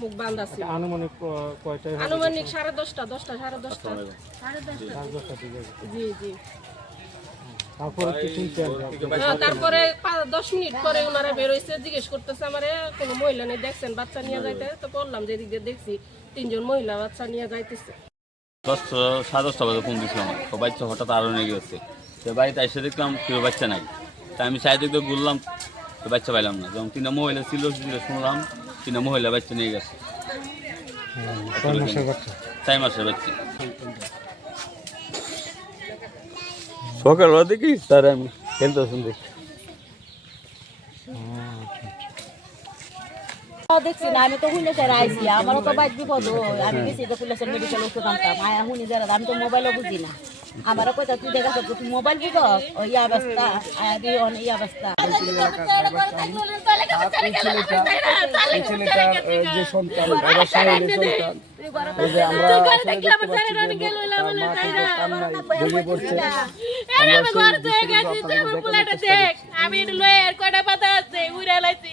মুখ বান্ধা ছিল আনুমানিক কয়টায় আনুমানিক সাড়ে দশটা দশটা সাড়ে দশটা। সাড়ে দশটা। দিকে। জি জি। তারপরে কি তারপরে দশ মিনিট পরে ওনারা বেরোইছে জিজ্ঞেস করতেছে আমারে কোনো মহিলা নেই দেখছেন বাচ্চা নিয়ে যাইতে? তো বললাম যে এদিক দিয়ে দেখছি তিনজন মহিলা বাচ্চা নিয়ে যাইতেছে। দশটা সাড়ে দশটা বাজে ফোন দিয়েছিলাম তো বাচ্চা হঠাৎ আরও নিয়ে গেছে। তো বাড়িতে এসে দেখলাম কেউ বাচ্চা নাই। তা আমি সাইডে দিয়ে ঘুরলাম তো বাচ্চা পাইলাম না। যখন তিনটা মহিলা ছিল শুনলাম তিনটা মহিলা বাচ্চা নিয়ে গেছে। কয় মাসের বাচ্চা? সকালবেলা দেখি তার আমি খেলতে দেখি। ও দেখছি না আমি তো হুইলে যারা আমারও তো বাইক বিপদ আমি গেছি তো পুলিশের মেডিকেল ওষুধ আনতাম। আয়া হুনি যারা আমি তো মোবাইলও বুঝি না। আমারও কইতা তুই দেখা যাচ্ছে তুই মোবাইল বুঝ ও ইয়া অবস্থা অন ইয়া অবস্থা। ছেলেটার যে সন্তান বাবা সাহেবের সন্তান। এই যে আমরা আমরা। আমি লয়ের কয়টা পাতা আছে উড়ে লাইছি।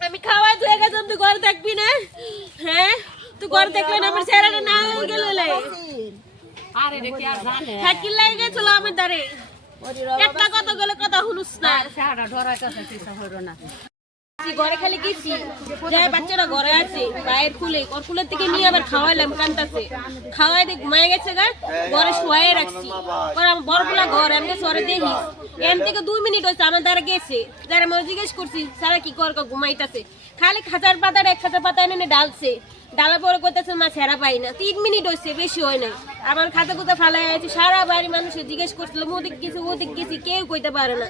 আমি খাওয়া ধুয়ে গেছিলাম তুই ঘর দেখবি না? হ্যাঁ? তুই ঘর দেখলে না আমার ছেলেটা না হয়ে গেল আরে আর থাকি লাগে গেছিল আমি দ্বারে একটা কথা গেলে কথা শুনুস না। খালি খাঁচার পাতার এক খাঁচার পাতা এনে ডালছে। ডালা পরে করতেছে মা ছেঁড়া পাই না। তিন মিনিট হয়েছে, বেশি হয় না আমার খাতা কুতা ফালাই আছে, সারা বাড়ি মানুষে জিজ্ঞেস করছিল ওদিক গেছি ওদিক গেছি? কেউ কইতে পারে না।